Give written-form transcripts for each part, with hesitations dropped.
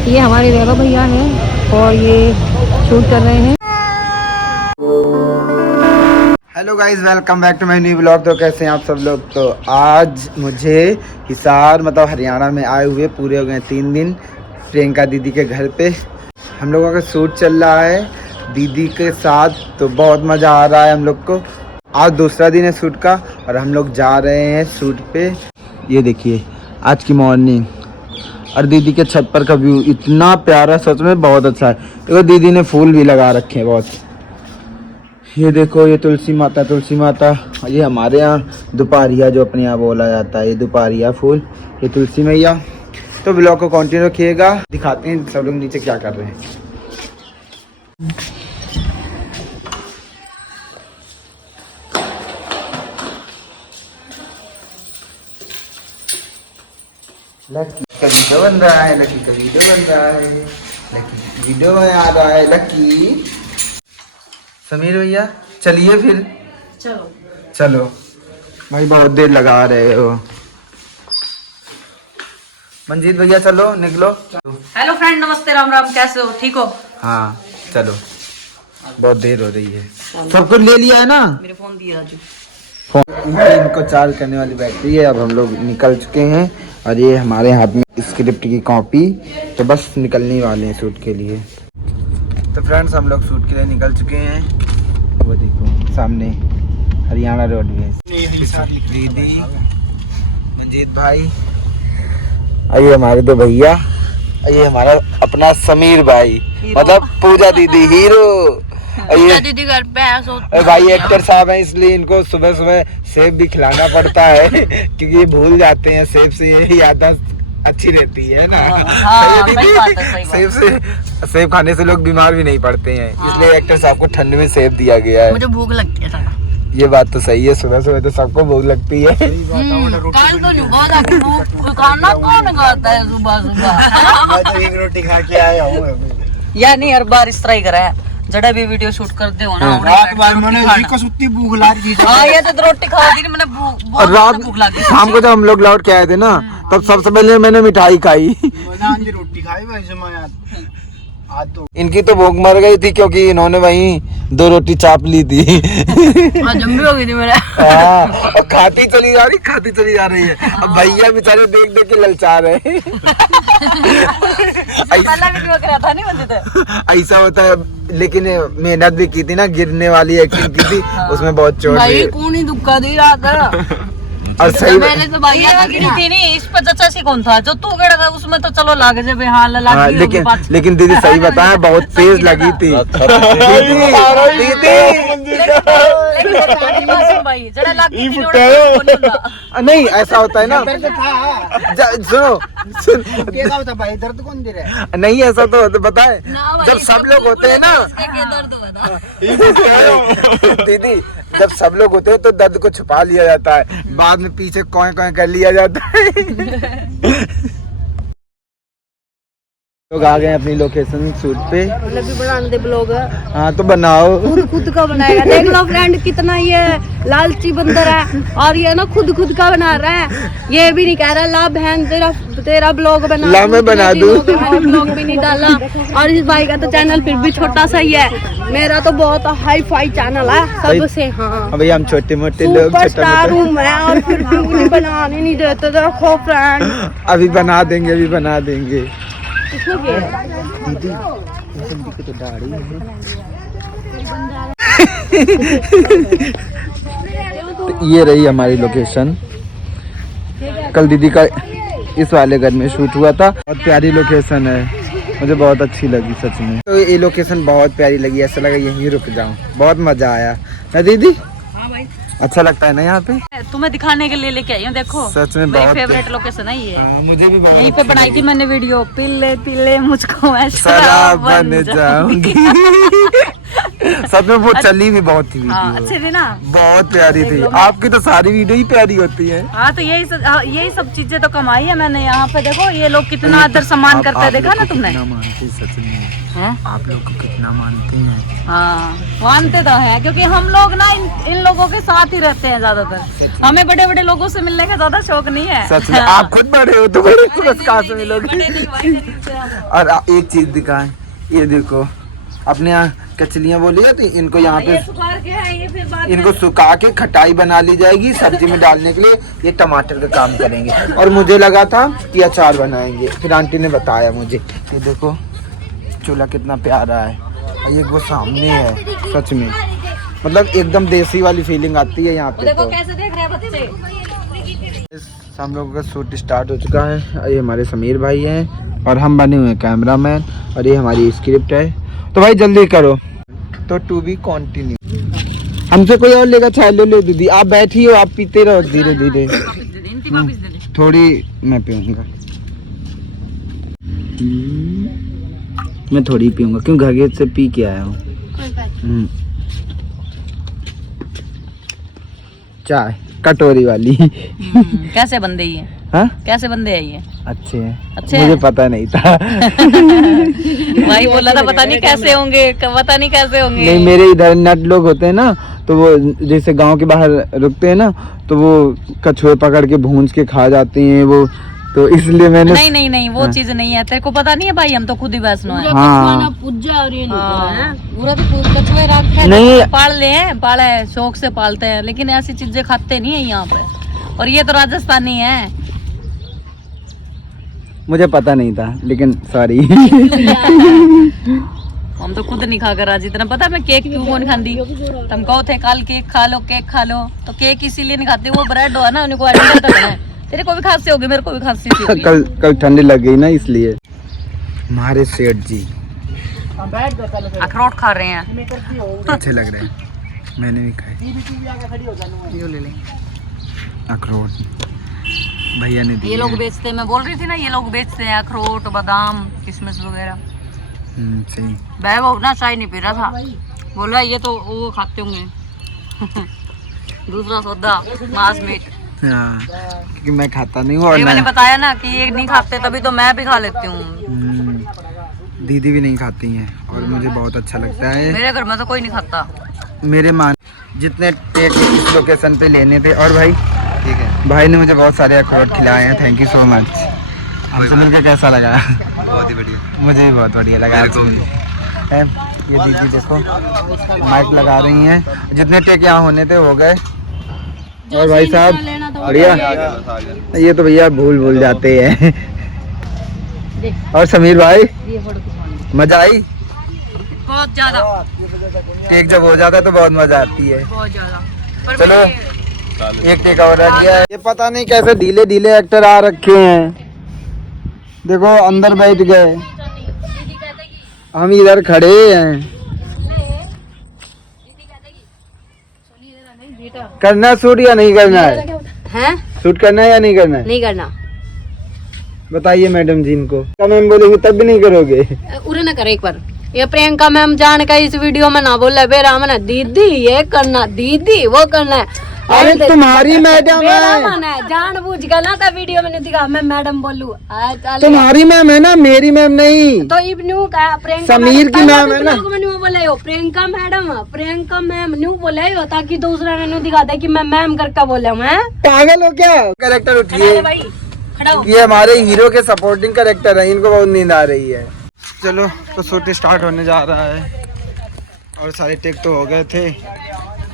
ये हमारे वैभव भैया हैं और ये शूट कर रहे हैं। Hello guys, welcome back to my new blog. तो कैसे हैं आप सब लोग। तो आज मुझे हिसार मतलब हरियाणा में आए हुए पूरे हो गए 3 दिन प्रियंका दीदी के घर पे। हम लोगों का शूट चल रहा है दीदी के साथ, तो बहुत मज़ा आ रहा है हम लोग को। आज दूसरा दिन है शूट का और हम लोग जा रहे हैं शूट पे। ये देखिए आज की मॉर्निंग और दीदी के छत पर का व्यू इतना प्यारा, सच में बहुत अच्छा है। देखो दीदी ने फूल भी लगा रखे हैं बहुत। ये देखो ये तुलसी माता, ये हमारे यहाँ दोपहरिया जो अपने यहाँ बोला जाता है, ये दोपहरिया फूल, ये तुलसी मैया। तो ब्लॉग को कंटिन्यू रखिएगा, दिखाते हैं सब लोग नीचे क्या कर रहे हैं। लकी का वीडियो बन रहा है, लकी का वीडियो बन रहा है, लकी वीडियो में आ रहा है लकी। समीर भैया चलिए फिर। चलो भाई, बहुत देर लगा रहे हो। मंजीत भैया चलो निकलो। हेलो फ्रेंड, नमस्ते, राम राम, कैसे हो, ठीक हो? हाँ चलो, बहुत देर हो रही है। सब कुछ ले लिया है ना? मेरे फोन दिया राजू। इनको चार्ज करने वाली बैटरी है। अब हम लोग निकल चुके हैं और ये हमारे हाथ में स्क्रिप्ट की कॉपी, तो बस निकलने वाले हैं शूट के लिए। तो फ्रेंड्स हम लोग शूट के लिए निकल चुके हैं। वो देखो सामने हरियाणा रोडवेज, दीदी, मंजीत भाई, ये हमारे दो भैया, ये हमारा अपना समीर भाई, मतलब पूजा दीदी हीरो। दीदी घर पे है भाई एक्टर साहब हैं, इसलिए इनको सुबह सुबह सेब भी खिलाना पड़ता है क्योंकि ये भूल जाते हैं। सेब से ये याददाश्त अच्छी रहती है ना। सेब खाने से लोग बीमार भी नहीं पड़ते हैं, इसलिए एक्टर साहब को ठंड में सेब दिया गया है। मुझे भूख लगती है। ये बात तो सही है, सुबह सुबह तो सबको भूख लगती है। खाना कौन खाता है सुबह सुबह? मैं तो एक रोटी खा के आया हूँ या नहीं, हर बार इस तरह ही करा है। जड़ा भी वीडियो शूट करते हो ना, रात भर मैंने सुत्ती भूख लागी थी। हाँ, ये तो रोटी खा दी मैंने, और रात भूख लगी। शाम को जब हम लोग लौट के आए थे ना, तब सबसे पहले मैंने मिठाई खाई। रोटी खाई वैसे मैं तो। इनकी तो भूख मर गई थी क्योंकि इन्होंने वहीं 2 रोटी चाप ली थी। जम भी हो गई थी मेरा। और खाती चली जा रही है। अब भैया बेचारे देख देख के ललचा रहे। ऐसा होता है, लेकिन मेहनत भी की थी ना, गिरने वाली एक्टिंग की थी, उसमें बहुत चोट भाई कौन ही दुक्का दे रहा था। और सही मैंने तो भैया का गिरी थी नहीं, इस पर जच्चा सी कौन था जो तू कह रहा था, उसमें तो चलो लागे जब हाल लगी। लेकिन दीदी सही बताया, बहुत तेज लगी थी। नहीं ऐसा होता है ना, सुनो भाई दर्द कौन दे रहा है? नहीं ऐसा तो बताए, जब सब लोग होते हैं ना दीदी, जब सब लोग होते हैं तो दर्द को छुपा लिया जाता है, बाद में पीछे कोई कर लिया जाता है। लोग आ गए अपनी लोकेशन शूट पे। भी बनाने दे ब्लॉग। हाँ तो बनाओ, खुद का बनाएगा। देख लो फ्रेंड, कितना ये लालची बंदर है, और ये ना खुद का बना रहा है। ये भी नहीं कह रहा ला बहन तेरा ब्लॉग बना, ला मैं बना दूं। ब्लॉग भी नहीं डाला। और इस भाई का तो चैनल फिर भी छोटा सा ही है, मेरा तो बहुत हाई फाई चैनल है सबसे। हाँ अभी हम छोटे मोटे लोग सुपरस्टार हूँ मैं, और फिर भी बनाने नहीं देते। देखो फ्रेंड, अभी बना देंगे। दीदी की तो दाढ़ी है। तो ये रही हमारी लोकेशन। कल दीदी का इस वाले घर में शूट हुआ था। बहुत प्यारी लोकेशन है, मुझे बहुत अच्छी लगी सच में। तो ये लोकेशन बहुत प्यारी लगी, ऐसा लगा यहीं रुक जाऊं। बहुत मजा आया ना दीदी? अच्छा लगता है ना यहाँ पे? तुम्हें दिखाने के लिए लेके आई हूँ। देखो सच में मेरी बहुत फेवरेट लोकेशन है ये। मुझे भी बहुत यहीं पे बनाई थी मैंने वीडियो, पिल्ले मुझको शराब बन जाऊंगी। सच में वो चली भी बहुत थी। हाँ, अच्छी थी ना, बहुत प्यारी थी। आपकी तो सारी वीडियो ही प्यारी होती है। हाँ तो यही सब चीजें तो कमाई है मैंने यहाँ पे। देखो ये लोग कितना आदर सम्मान करते हैं, देखा ना तुमने? सच में हैं? आप लोग को कितना मानते हैं। हाँ मानते तो है, क्योंकि हम लोग ना इन लोगों के साथ ही रहते हैं ज्यादातर। हमें बड़े बड़े लोगों से मिलने का ज्यादा शौक नहीं है। सच में आप खुद बड़े हो तो बड़े को बस कहाँ से मिलोगे। बड़े नहीं भाई, दिल से हम। और एक चीज दिखाएं, ये देखो अपने यहाँ कचलियाँ बोली जाती, इनको यहाँ पे ये सुखार के है, ये फिर बाद में इनको सुखा के खटाई बना ली जाएगी सब्जी में डालने के लिए। ये टमाटर का काम करेंगे और मुझे लगा था कि अचार बनाएंगे, फिर आंटी ने बताया मुझे। ये देखो चूल्हा कितना प्यारा है और ये वो सामने है। सच में मतलब एकदम देसी वाली फीलिंग आती है यहाँ पे। देखो तो कैसे देख रहे हैं बच्चे। हम लोगों का शूट स्टार्ट हो चुका है। ये हमारे समीर भाई हैं और हम बने हुए हैं कैमरामैन और ये हमारी स्क्रिप्ट है। तो भाई जल्दी करो। तो टू बी कंटिन्यू। हमसे कोई और लेगा चाय ले लो दीदी, आप बैठी हो, आप पीते रहो धीरे धीरे। थोड़ी मैं पीऊंगा, मैं थोड़ी पीऊंगा क्यों घर से पी के आया हूँ। चाय कटोरी वाली। कैसे बंदे ही है? हाँ कैसे बंदे है ये? अच्छे हैं। अच्छे मुझे हैं? पता नहीं था। भाई बोला था पता नहीं कैसे होंगे, पता नहीं कैसे होंगे। नहीं मेरे इधर नट लोग होते हैं ना, तो वो जैसे गांव के बाहर रुकते हैं ना, तो वो कछुए पकड़ के भूंज के खा जाते हैं वो, तो इसलिए मैंने नहीं वो हाँ। चीज नहीं है, तेरे को पता नहीं है भाई, हम तो खुद ही वैष्णो है। हाँ पूरा तो कछुए रखा नहीं। है, पाल ले हैं, पाला है, शौक से पालते हैं, लेकिन ऐसी चीजें खाते नहीं है यहाँ पे। और ये तो राजस्थानी है। मुझे पता नहीं था लेकिन सॉरी। हम तो खुद नहीं खाकर राजी। इतना पता मैं केक क्यों कौन खाती? तुम कहो थे कल केक खा लो, केक खा लो, तो केक इसीलिए नहीं खाते, वो ब्रेड हो ना, उनको है। तेरे को भी खांसी होगी, मेरे को भी खांसी होगी। कल ठंडी लग गई ना इसलिए। हमारे सेठ जी अखरोट खा रहे हैं, अच्छे लग रहे हैं, मैंने भी खाए। ये ले ले। अखरोट भैया ने दिए। ये लोग बेचते हैं, मैं बोल रही थी ना, ये लोग बेचते हैं अखरोट, बादाम, किशमिश वगैरह। सही। वैभव ना चाय नहीं पी रहा था, बोला ये तो वो खाते होंगे। दूसरा सौदा मांस मीट। हाँ, क्योंकि मैं खाता नहीं हूँ और ये मैंने बताया ना कि ये नहीं खाते, तभी तो मैं भी खा लेती हूँ। दीदी भी नहीं खाती हैं और मुझे बहुत अच्छा लगता है। मेरे घर में तो कोई नहीं खाता। मेरे मान जितने टेक इस लोकेशन पे लेने थे। और भाई ठीक है, भाई ने मुझे बहुत सारे अखरोट खिलाए हैं, थैंक यू सो मच। हमसे मिलकर कैसा लगा? बहुत ही बढ़िया। मुझे भी बहुत बढ़िया लगा। ये दीदी देखो माइक लगा रही हैं, जितने टेक यहाँ होने थे हो गए। और भाई साहब बढ़िया, ये तो भैया भूल जाते हैं। और समीर भाई मजा आई बहुत ज्यादा, टेक जब हो जाता है तो बहुत मजा आती है। बहुत ज्यादा। चलो एक टेक और रह गया है। ये पता नहीं कैसे ढीले ढीले एक्टर आ रखे हैं, देखो अंदर बैठ गए, हम इधर खड़े हैं। करना शूट या नहीं करना है? हैं? शूट करना है या नहीं करना है? नहीं करना। बताइए मैडम जी इनको। मैम बोलेगी तब भी नहीं करोगे? उरे ना करे एक बार। ये प्रियंका मैम जान का इस वीडियो में ना बोले बेरा ना, दीदी ये करना, दीदी वो करना है। अरे तुम्हारी मैडम है, जानबूझ के ना तो वीडियो में नहीं दिखा, मैं मैडम बोलू। तुम्हारी मैम है ना, मेरी मैम नहीं। तो इब्नू का प्रियंका समीर की मैम है ना। बोले हो Priyanka madam, Priyanka ma'am new बोले हो, ताकि दूसरा ने दिखा दे कि मैं मैम करके बोले मैं। पागल हो क्या? कैरेक्टर उठिए, ये हमारे हीरो के सपोर्टिंग कैरेक्टर है, इनको बहुत नींद आ रही है। चलो तो शूट स्टार्ट होने जा रहा है और सारे टेक तो हो गए थे,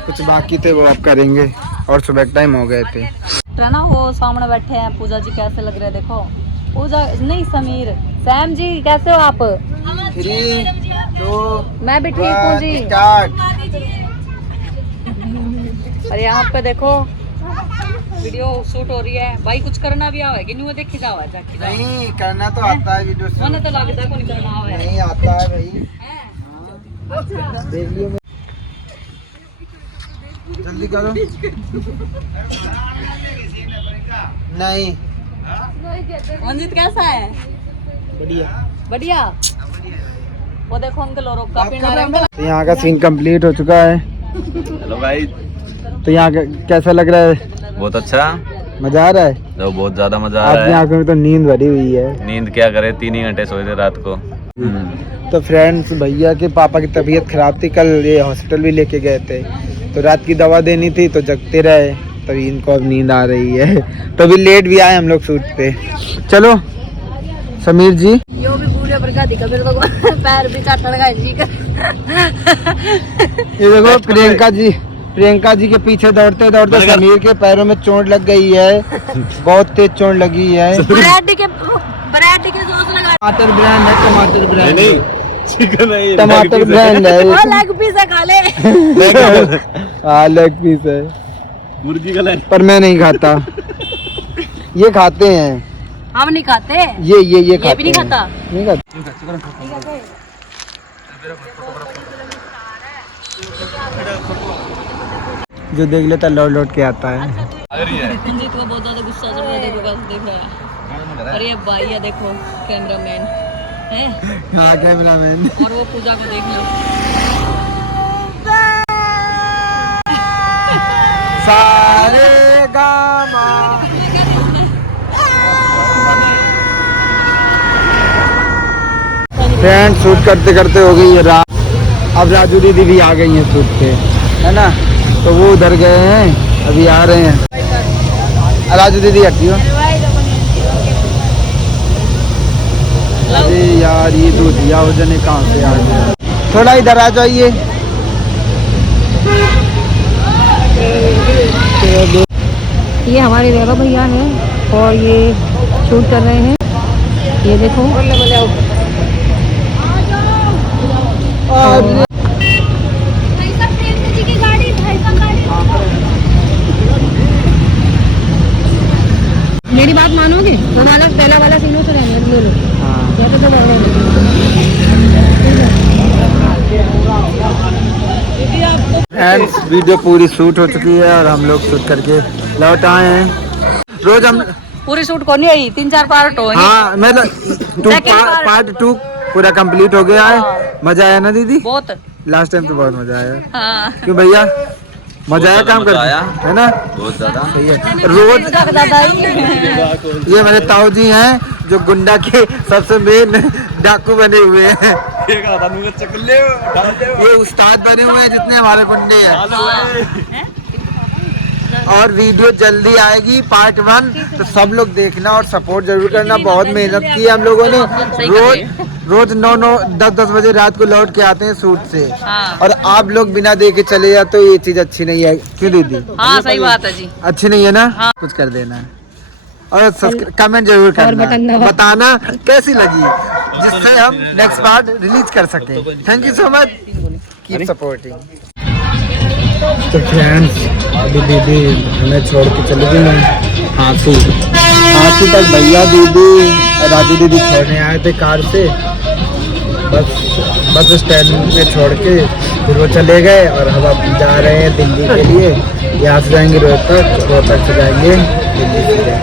कुछ बाकी थे वो अब करेंगे और सुबह टाइम हो गए थे। ना वो सामने बैठे हैं पूजा जी, कैसे लग रहे हैं देखो। पूजा नहीं समीर, सैम जी कैसे हो आप? 3, 2, मैं भी ठीक हूँ जी। स्टार्ट। और यहाँ पे देखो वीडियो शूट हो रही है। भाई कुछ करना भी आवे कि नहीं? वो देखी जावा जाके नहीं करना तो आता है वीडियो शूट। मैंने तो लगता है कोई करना आवे। नहीं आता है भाई, देख लियो। जल्दी करो। नहीं मंजित कैसा है? बढ़िया बढ़िया। वो देखो अंकल और का पीना रहे हैं। तो यहाँ का सीन कंप्लीट हो चुका है। हेलो भाई, तो यहाँ कैसा लग रहा है? बहुत अच्छा, मजा आ रहा है? तो बहुत ज्यादा मजा आ आपकी रहा है। आंखों में तो नींद भरी हुई है। नींद क्या करे, 3 ही घंटे सोए थे रात को। तो फ्रेंड्स, भैया के पापा की तबीयत खराब थी, कल ये हॉस्पिटल भी लेके गए थे, तो रात की दवा देनी थी तो जगते रहे, तभी इनको अब नींद आ रही है, तो अभी लेट भी आए हम लोग शूट पे। चलो समीर जी, यो भी पूरे प्रकार दिखा मेरे को पैर भी चाटा लगा जी का। ये देखो प्रियंका जी के पीछे दौड़ते दौड़ते समीर के पैरों में चोट लग गई है, बहुत तेज चोट लगी है। ब्रेड के सॉस लगा, टमाटर ब्रांड है, टमाटर ब्रांड नहीं चिकन है, टमाटर ब्रांड है, और लेग पीस है खा ले। हाँ लेग पीस है, मुर्गी का लेग। पर मैं नहीं खाता, ये खाते हैं, हम नहीं खाते, ये खाते भी नहीं हैं। खाता। नहीं खाता। जो देख लेता लौट लौट के आता है। रंजीत को बहुत ज्यादा गुस्सा चल रहा है, देखो कैसे देख रहा है। और ये भाई है देखो, कैमरामैन है। हाँ कैमरामैन। और वो पूजा को देखना। सारे गामा। फ्रेंड शूट करते करते हो गई है रात, अब राजू दीदी भी आ गई हैं शूट पे, है ना, तो वो उधर गए हैं, अभी आ रहे हैं। राजू दीदी हटी हो। अरे यार ये दूधिया हो जाने कहाँ से आ गया, थोड़ा इधर आ जाइए। ये हमारे वैभव भैया हैं और ये शूट कर रहे हैं, ये देखो। और मेरी बात मानोगे, तुम्हारा पहला वाला सीनों से रहेंगे ले लो। जैसे तो फ्रेंड्स वीडियो पूरी शूट हो चुकी है और हम लोग शूट करके लौट आए हैं। रोज हम पूरी शूट को नहीं आई, 3-4 पार्ट हो। हाँ मतलब पार्ट 2 पूरा कंप्लीट हो गया है। मजा आया ना दीदी? बहुत। लास्ट टाइम तो बहुत मजा आया। हाँ। क्यों भैया मजा आया काम करके, है ना? बहुत ज्यादा। सही है। रोज ये मेरे ताऊ जी हैं जो गुंडा के सबसे मेन डाकू बने हुए हैं। ये उस्ताद बने हुए हैं जितने हमारे गुंडे हैं। और वीडियो जल्दी आएगी पार्ट 1, तो सब लोग देखना और सपोर्ट जरूर करना। बहुत मेहनत की है हम लोगों ने, रोज 9-10 बजे रात को लौट के आते हैं शूट से। हाँ। और आप लोग बिना देखे चले जाते तो ये चीज अच्छी नहीं है। क्यों दीदी? हाँ सही बात है जी। अच्छी नहीं है ना? हाँ। कुछ कर देना है और कमेंट जरूर करना, बताना कैसी लगी, जिससे हम नेक्स्ट पार्ट रिलीज कर सके। Thank you so much, keep supporting. तो फ्रेंड्स अभी दीदी हमें छोड़ के चली गई हाथू तक। भैया दीदी राजू दीदी छोड़ने आए थे कार से, बस स्टैंड पे छोड़ के फिर वो चले गए और हम अब जा रहे हैं दिल्ली के लिए। यहाँ से जाएंगे रोहतक से जाएंगे दिल्ली से।